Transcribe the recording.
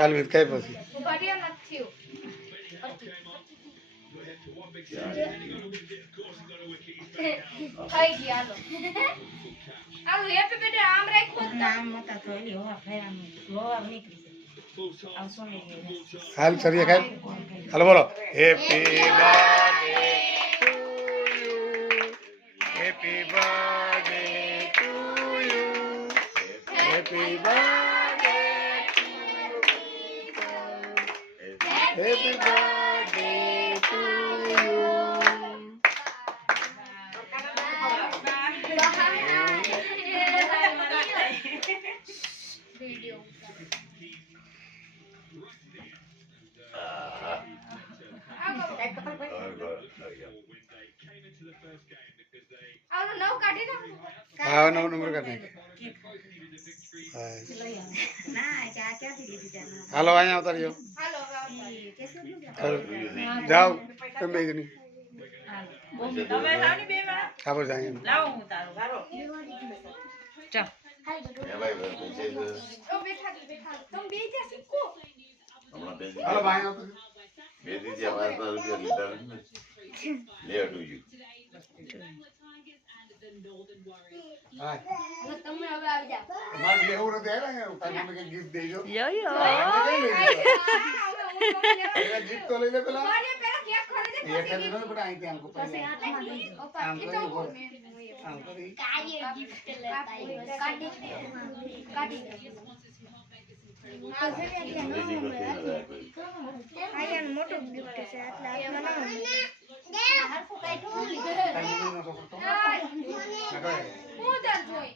હાલ વિત કઈ પછી ભર્યા નથી થઈ ગયા હાલો હેપી બર્થડે આમ રાખો નામ મતા તો એલી હોવા ફેરાનું લોવા નીકળી જાય આવસો ને હાલ કરીએ કઈ હાલો બોલો happy birthday to you happy birthday to you happy birthday happy birthday to you video આનો નવ કાઢી નાખો હા નવો નંબર કરી નાખ ના ક્યાં ક્યાંથી લીધી જાના હાલો અહીંયા આવતા રહ્યો હાલો હાલો, જાઓ તમે બે જણી તમે લાવની બે વાર ખબર જાય લાવો હું તારો ગારો ચા ઓ બેઠા તમે બે જા શીખો હાલો ભાઈ આવતા હા હવે તમે હવે આવી જાઓ મારે લેવું નથી આવ્યા ને તમે ગિફ્ટ દેજો યો ગિફ્ટ તો લઈ લે પેલા મારે પેલા કેક ખરીદે એ ખાલી ન પડા અહીં ત્યાં પછી આટલા આમ એ કરી તો ઉપર આમ કરી કાર્ય ગિફ્ટ લેતા કાઢી આયન મોટો ગિફ્ટ છે એટલે આટલા ના હરખું કાઢ્યું તારી મમ્મીનો છોકરો તો હું દર જોઈ